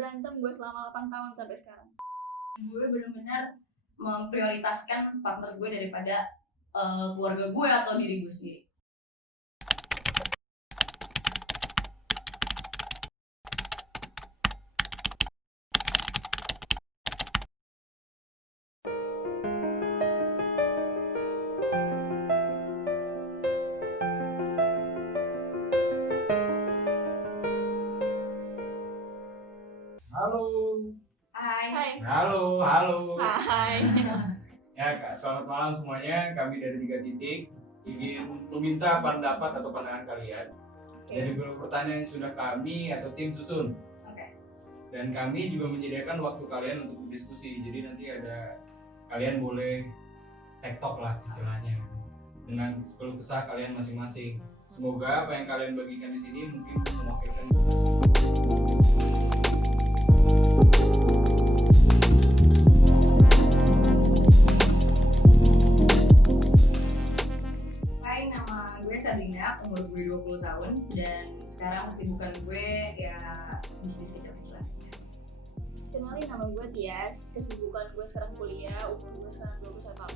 berantem gue selama 8 tahun sampai sekarang. Gue benar-benar memprioritaskan partner gue daripada keluarga gue atau diri gue sendiri. Halo. Hai. Halo. Hai. Ya, Kak, selamat malam semuanya. Kami dari 3 Titik ingin meminta pendapat atau pandangan kalian dari beberapa pertanyaan yang sudah kami atau tim susun. Oke. Dan kami juga menyediakan waktu kalian untuk berdiskusi. Jadi nanti kalian boleh tektok lah istilahnya dengan keluh kesah kalian masing-masing. Semoga apa yang kalian bagikan di sini mungkin bisa mewakilkan. Hai, nama gue Sabrina, umur gue 20 tahun dan sekarang kesibukan gue ya bisnis kecil-kecilan. Kenalin, nama gue Tias. Kesibukan gue sekarang kuliah, umur gue sekarang 21 tahun.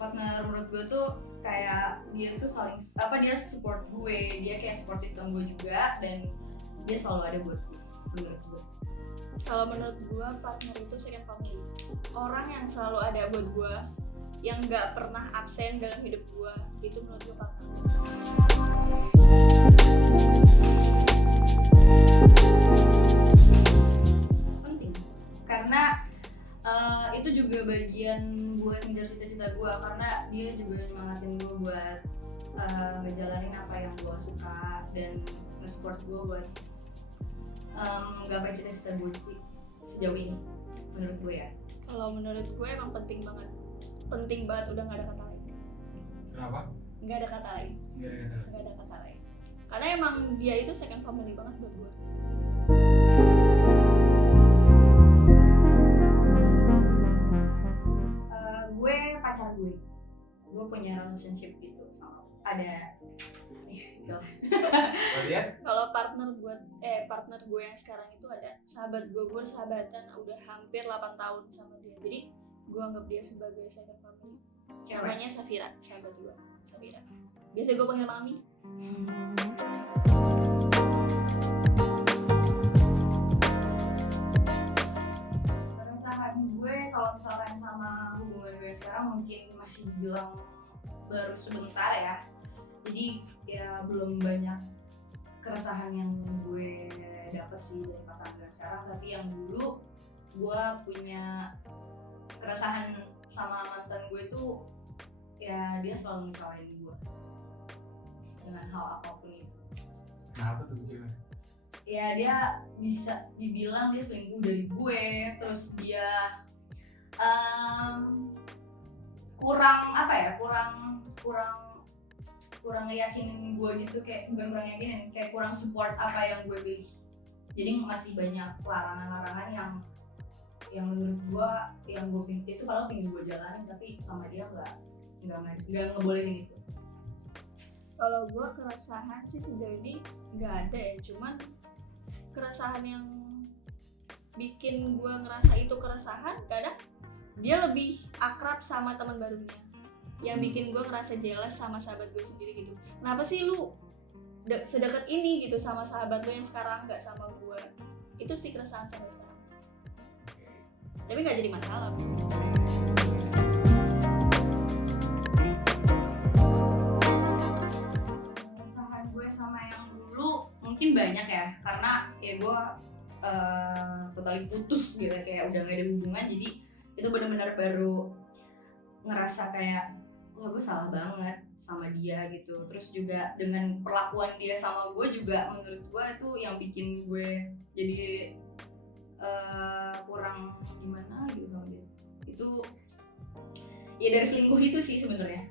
Partner menurut gue tuh kayak dia tuh dia support gue, dia kayak support system gue juga, dan dia selalu ada buat gue menurut gue. Kalau menurut gue, partner itu second family. Orang yang selalu ada buat gue, yang gak pernah absen dalam hidup gue, itu menurut gue partner. Penting karena itu juga bagian buat ngejar cita-cita gue, karena dia juga nyemangatin gue buat ngejalanin apa yang gue suka dan nge-support gue buat gapai cita-cita gue sih sejauh ini menurut gue ya. Kalau menurut gue emang penting banget udah gak ada kata lain. Kenapa? Gak ada kata lain. Gak ada kata lain. Karena emang dia itu second family banget buat gue. Gue pacar gue punya relationship gitu sama ada gitu. Kalau partner gue yang sekarang itu ada sahabat gue bersahabatan udah hampir 8 tahun sama dia. Jadi gue anggap dia sebagai second family. Namanya Safira, sahabat gue, Safira. Biasa gue panggil Mami. Perasaan gue kalau misalkan sama hubungan gue sekarang mungkin masih dibilang baru sebentar ya. Jadi ya belum banyak keresahan yang gue dapet sih dari pasangan gue sekarang, tapi yang dulu gue punya keresahan sama mantan gue tuh ya dia selalu ngecewain gue dengan hal apapun itu. Kenapa tuh cewek? Ya dia bisa dibilang dia selingkuh dari gue, terus dia kurang ngeyakinin gue gitu, kayak bukan kurang yakinin, kayak kurang support apa yang gue pilih. Jadi masih banyak larangan-larangan yang menurut gue yang gue itu kalau pengen gue jalanin, tapi sama dia nggak ngebolehin itu. Kalau gue keresahan sih sejauh ini nggak ada ya, cuman keresahan yang bikin gue ngerasa itu keresahan kadang dia lebih akrab sama teman barunya, yang bikin gue ngerasa jealous sama sahabat gue sendiri gitu. Kenapa sih lu sedekat ini gitu sama sahabat lu yang sekarang nggak sama gue? Itu sih keresahan sampai sekarang. Tapi nggak jadi masalah. Keresahan gue sama yang dulu mungkin banyak ya, karena ya gue totally putus gitu, kayak udah gak ada hubungan. Jadi itu benar-benar baru ngerasa kayak wah gue salah banget sama dia gitu. Terus juga dengan perlakuan dia sama gue juga menurut gue itu yang bikin gue jadi kurang gimana gitu sama dia. Itu ya dari selingkuh itu sih sebenarnya,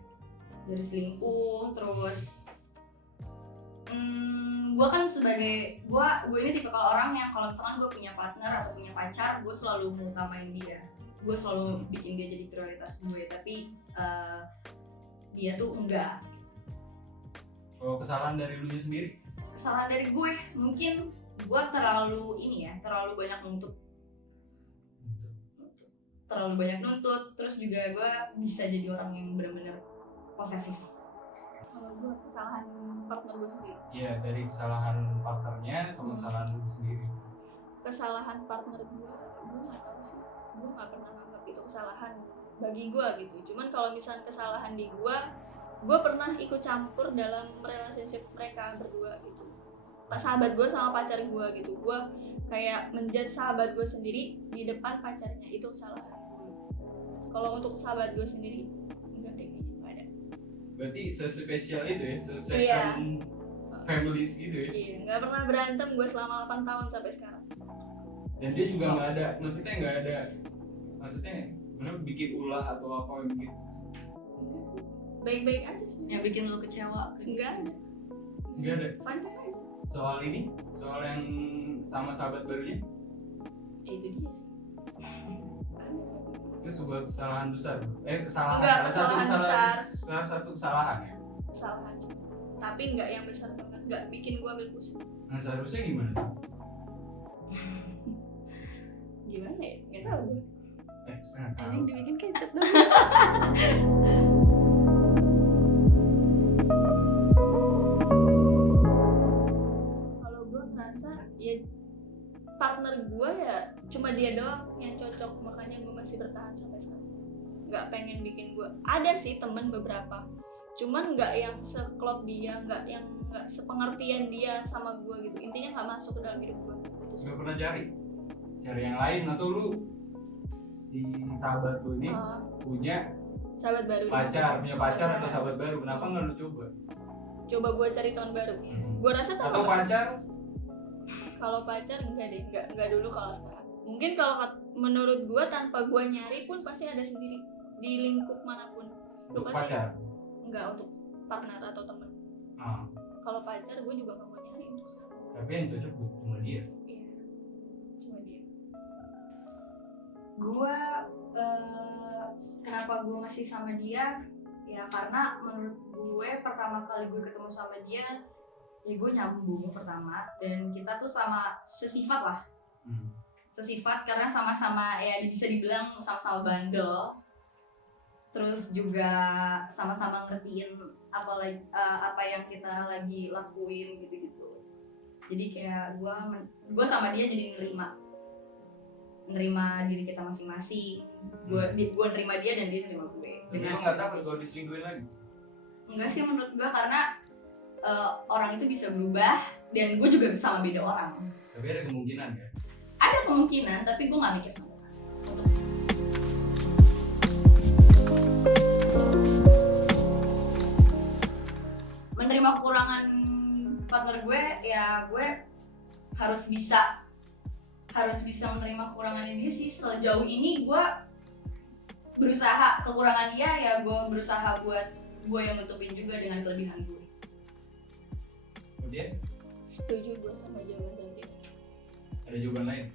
dari selingkuh terus gue kan sebagai gue ini tipe orang yang kalau misalkan gue punya partner atau punya pacar, gue selalu mengutamain dia, gue selalu bikin dia jadi prioritas gue. Tapi dia tuh enggak. Kalau kesalahan dari lu sendiri? Kesalahan dari gue, mungkin gue terlalu banyak nuntut. Terus juga gue bisa jadi orang yang benar-benar posesif. Kalau gue kesalahan partner gue sendiri. Iya, dari kesalahan partnernya sama kesalahan lu sendiri. Kesalahan partner gue nggak tahu sih. Gue nggak pernah nganggap itu kesalahan bagi gue gitu. Cuman kalau misalnya kesalahan di gue pernah ikut campur dalam relationship mereka berdua gitu. Sahabat gue sama pacar gue gitu. Gue kayak menjudge sahabat gue sendiri di depan pacarnya, itu kesalahan. Kalau untuk sahabat gue sendiri enggak deh, kayaknya nggak ada. Berarti sespesial itu ya, Iya. families gitu ya. Iya, nggak pernah berantem gue selama 8 tahun sampai sekarang. Dan dia juga nggak ada, maksudnya benar bikin ulah atau apa yang bikin. Enggak sih, baik-baik aja sih. Yang bikin lo kecewa? Enggak ada. Nggak ada. Fine aja. Soal yang sama sahabat barunya, Itu dia sih. itu sebuah kesalahan besar. Enggak, Salah satu kesalahan ya. Kesalahan sih. Tapi enggak yang besar banget, enggak bikin gue ambil pusing. Nah seharusnya gimana tuh? Gimana ya? Nggak tahu gue. Sangat tahu. Anjing dibikin kecap dong. Kalau gue ngerasa ya partner gue ya cuma dia doang yang cocok, makanya gue masih bertahan sampai sekarang. Nggak pengen bikin gue. Ada sih temen beberapa, cuman nggak yang seklop dia, nggak sepengertian dia sama gue gitu. Intinya nggak masuk ke dalam hidup gue. Nggak pernah cari yang lain, atau lu di sahabat lu ini punya sahabat baru, punya pacar atau sahabat baru, kenapa nggak lu coba gue cari teman baru. Gue rasa atau pacar? Kalau pacar enggak deh, enggak dulu. Kalau sekarang mungkin kalau menurut gue tanpa gue nyari pun pasti ada sendiri di lingkup manapun. Lu Untuk pasti pacar? enggak, untuk partner atau teman. Kalau pacar gue juga gak mau nyari untuk sekarang. Tapi yang cocok cuma dia. Iya, cuma dia. Gue kenapa gue masih sama dia ya karena menurut gue pertama kali gue ketemu sama dia ya gue nyambung pertama, dan kita tuh sama sesifat lah. Sesifat karena sama-sama ya bisa dibilang sama-sama bandel, terus juga sama-sama ngertiin apa yang kita lagi lakuin gitu-gitu. Jadi kayak gue sama dia jadi nerima diri kita masing-masing. Gue nerima dia dan dia nerima gue. Tapi lu nggak takut kalau diselingkuhin lagi? Enggak sih menurut gue, karena orang itu bisa berubah dan gue juga sama beda orang. Tapi ada kemungkinan ya? Ada kemungkinan, tapi gue nggak mikir sama orang. Menerima kekurangan partner gue, ya gue harus bisa menerima kekurangannya dia sih. Sejauh ini gue berusaha, kekurangan dia ya gue berusaha buat gue yang nutupin juga dengan kelebihan gue. Kemudian? Setuju gue sama jawaban dia. Ada jawaban lain?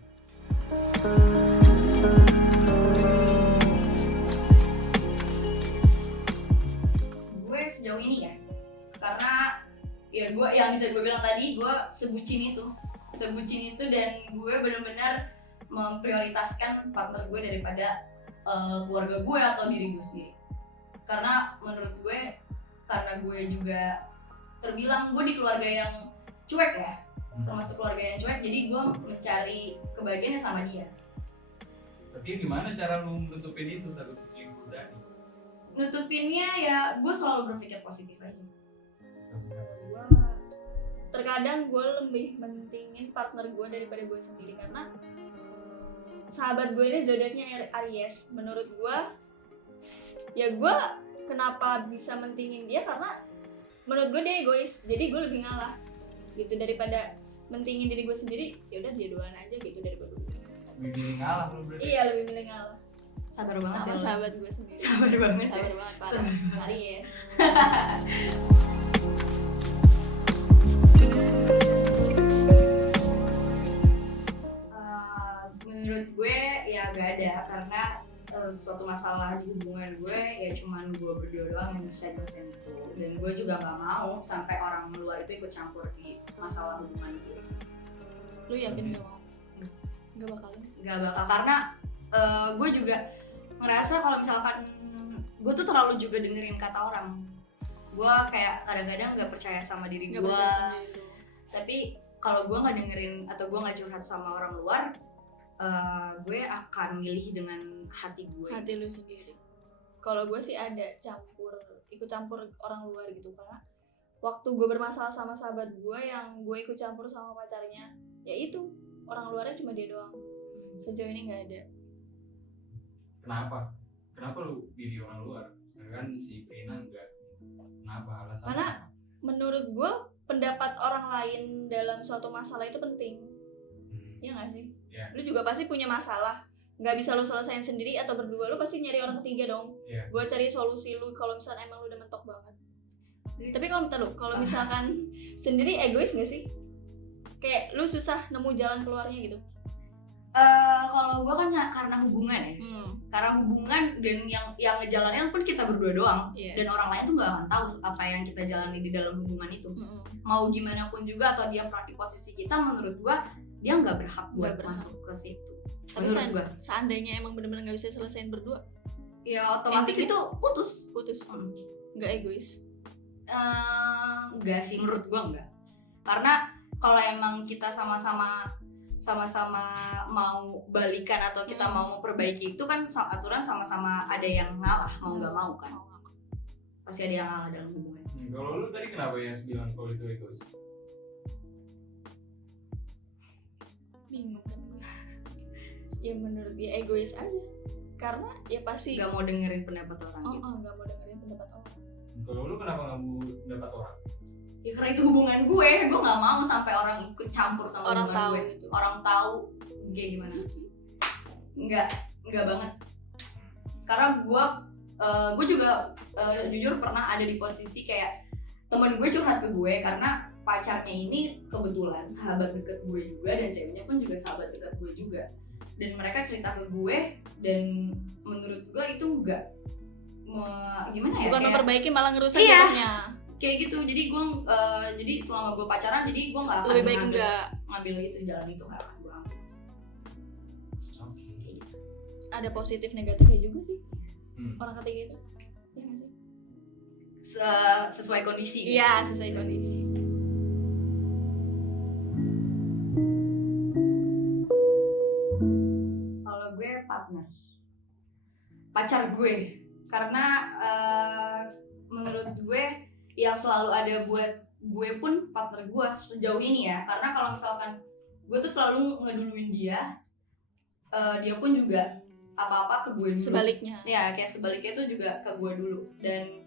Gue sejauh ini ya, karena ya gue yang bisa gue bilang tadi, gue sebucin itu dan gue benar-benar memprioritaskan partner gue daripada keluarga gue atau diri gue sendiri. Karena menurut gue, karena gue juga terbilang gue di keluarga yang cuek ya, termasuk keluarga yang cuek, jadi gue mencari kebahagiaannya sama dia. Tapi gimana cara lu nutupin itu takut selingkuh tadi? Nutupinnya ya gue selalu berpikir positif aja. Terkadang gue lebih mentingin partner gue daripada gue sendiri, karena sahabat gue ini zodiaknya Aries. Menurut gue, ya gue kenapa bisa mentingin dia karena menurut gue dia egois, jadi gue lebih ngalah gitu daripada mentingin diri gue sendiri. Ya udah dia duluan aja gitu daripada gue. Lebih milih ngalah lu berarti? Iya, lebih milih ngalah. Sabar banget sama ya, sahabat gue sendiri. Sabar banget Parah. Aries. karena suatu masalah di hubungan gue ya cuman gue berdua doang yang bisa jelasin itu, dan gue juga nggak mau sampai orang luar itu ikut campur di masalah hubungan gue. Lu yakin gak mau? Gak bakalan? Gak bakal, karena gue juga ngerasa kalau misalkan gue tuh terlalu juga dengerin kata orang. Gue kayak kadang-kadang gak percaya sama diri Gak gue, percaya sama diri lu. tapi kalau gue nggak dengerin atau gue nggak curhat sama orang luar, gue akan milih dengan hati gue. Hati lu sendiri. Kalau gue sih ada ikut campur orang luar gitu, karena waktu gue bermasalah sama sahabat gue yang gue ikut campur sama pacarnya, ya itu orang luarnya cuma dia doang. Sejauh ini nggak ada. Kenapa lu pilih orang luar? Sedangkan si Prina enggak. Kenapa? Alasannya Karena apa? menurut gue pendapat orang lain dalam suatu masalah itu penting. Iya nggak sih? Iya. Lu juga pasti punya masalah, nggak bisa lu selesain sendiri atau berdua, lu pasti nyari orang ketiga dong. Iya. Buat cari solusi lu kalau misalnya emang lu udah mentok banget. Tapi kalau misalkan sendiri egois nggak sih? Kayak lu susah nemu jalan keluarnya gitu. Kalau gue kan karena hubungan ya, karena hubungan dan yang ngejalanin pun kita berdua doang, Iya. dan orang lain tuh nggak akan tahu apa yang kita jalani di dalam hubungan itu. Mau gimana pun juga, atau dia pernah di posisi kita, menurut gue dia nggak berhak buat Nggak berhak. masuk ke situ. Tapi Menurut gue, seandainya emang bener-bener nggak bisa selesaiin berdua, ya otomatis Intinya- itu putus. nggak egois. Enggak sih, menurut gue enggak. Karena kalau emang kita sama-sama mau balikan atau kita mau memperbaiki, itu kan aturan sama-sama ada yang ngalah, mau nggak mau kan. Pasti ada yang ngalah dalam hubungan. Kalau lu tadi kenapa ya bilang kalau itu egois? Bingung kan gue. Ya menurut dia egois aja, karena ya pasti Nggak mau dengerin pendapat orang gitu. nggak mau dengerin pendapat orang. Kalau lu kenapa nggak mau dapat orang? Ya karena itu hubungan gue nggak mau sampai orang ikut campur sama Orang hubungan tahu gue. gitu. Orang tahu kayak gimana? Nggak banget. Karena gue juga jujur pernah ada di posisi kayak temen gue curhat ke gue karena pacarnya ini kebetulan sahabat deket gue juga, dan ceweknya pun juga sahabat deket gue juga, dan mereka cerita ke gue, dan menurut gue itu nggak gimana ya, Bukan kayak memperbaiki, malah ngerusak Iya. hidupnya. kayak gitu. Jadi gue jadi selama gue pacaran, jadi gue nggak akan Lebih baik enggak. ngambil itu jalan itu, nggak akan gue ambil. Oke. Kayak gitu. Ada positif negatifnya juga sih orang ketiga itu. Iya nggak sih? Sesuai kondisi. Iya, sesuai kondisi. Kalau gue pacar gue, karena menurut gue yang selalu ada buat gue pun partner gue sejauh ini ya. Karena kalau misalkan gue tuh selalu ngeduluin dia, dia pun juga apa-apa ke gue dulu. Sebaliknya. Ya kayak sebaliknya itu juga ke gue dulu. Dan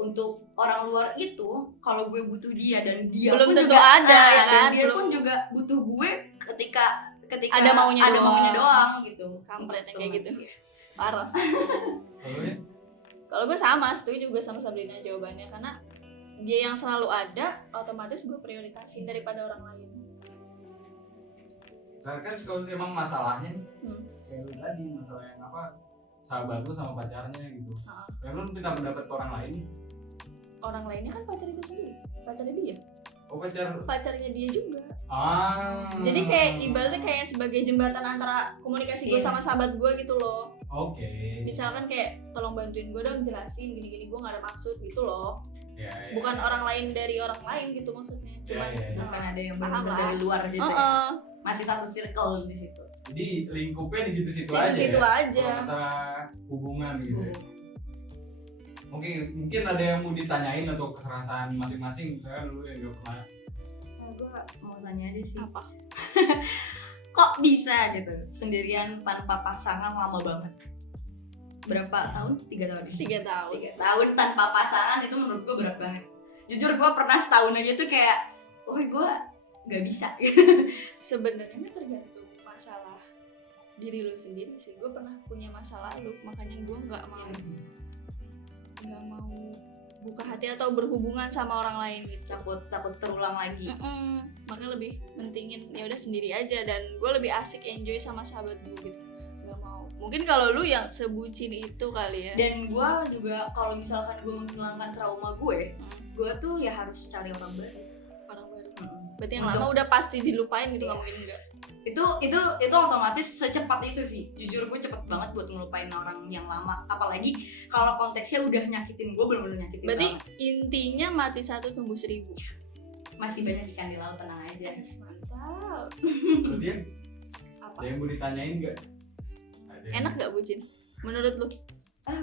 untuk orang luar itu, kalau gue butuh dia dan dia Belum pun tentu juga ada, dan kan? dia Belum. pun juga butuh gue ketika Ada maunya doang. doang gitu. Kampret yang kayak gitu. Parah. Kalau ya? Kalau gue sama, setuju gue sama Sabrina jawabannya, karena dia yang selalu ada, otomatis gue prioritasin daripada orang lain. Saya kan kalau emang masalahnya nih, Hmm. kayak lu tadi masalah yang apa, sahabat lu sama pacarnya gitu. Ha. Ya lu minta pendapat ke orang lain. Orang lainnya kan pacar itu sendiri, pacarnya dia, Oh pacar. pacarnya dia juga. Ah. Jadi kayak ibaratnya kayak sebagai jembatan antara komunikasi gue Iya. sama sahabat gue gitu loh. Oke. Misalkan kayak tolong bantuin gue dong, jelasin gini-gini, gue gak ada maksud gitu loh. Ya, ya. Bukan orang lain dari orang lain gitu maksudnya. Cuman Ya, ya. Bukan ada yang Paham benar lah. dari luar gitu ya. Heeh, Masih satu circle di situ. Jadi lingkupnya di situ-situ aja. situ-situ ya? aja. Kalau masalah hubungan gitu. Ya. Mungkin ada yang mau ditanyain atau keserakahan masing-masing. Saya dulu yang gak pernah. Gue mau tanya aja sih. Apa? Kok bisa gitu sendirian tanpa pasangan lama banget? Berapa tahun? 3 tahun ya? 3 tahun. 3 tahun tanpa pasangan itu menurut gue berat banget. Jujur gue pernah setahun aja tuh kayak, oh gue gak bisa. Sebenarnya tergantung masalah diri lu sendiri sih. Gue pernah punya masa lalu, makanya gue nggak mau buka hati atau berhubungan sama orang lain gitu. takut terulang lagi. Makanya lebih mentingin ya udah sendiri aja, dan gue lebih asik enjoy sama sahabat gue gitu. Nggak mau. Mungkin kalau lu yang sebucin itu kali ya. Dan gue juga kalau misalkan gue menghilangkan trauma gue tuh ya harus cari orang baru. Orang baru. Mm-mm. Berarti yang Untuk- lama udah pasti dilupain gitu, Iya. nggak mungkin enggak. Itu otomatis secepat itu sih. Jujur gue cepet banget buat ngelupain orang yang lama, apalagi kalau konteksnya udah nyakitin gue, bener-bener nyakitin Berarti banget. intinya mati 1 tumbuh 1000. Masih banyak ikan di laut, tenang aja. Mantap. Berarti ya, Apa? ada yang mau ditanyain nggak? Ada yang- Enak gak bucin? Menurut lu?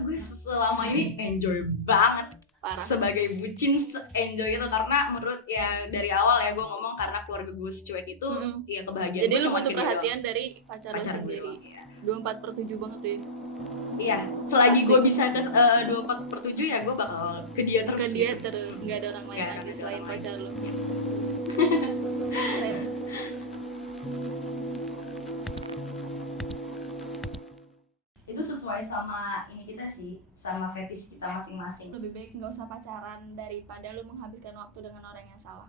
Gue selama ini enjoy banget Parah. sebagai bucin, enjoy itu karena menurut ya dari awal ya gue ngomong karena keluarga gue secuek itu, Mm-mm. ya kebahagiaan Jadi gue lu cuma butuh ke dia perhatian doang. dari pacar lu Pacar gue sendiri. doang, ya. 24/7 banget tuh ya. Iya, selagi gue bisa ke 24/7 ya gue bakal ke dia terus. Ke dia gitu. terus, nggak ada orang lain Nggak lagi ada selain orang lain. pacar lu. Itu sesuai sama ini kita sih, sama fetish kita masing-masing. Lebih baik nggak usah pacaran daripada lu menghabiskan waktu dengan orang yang salah.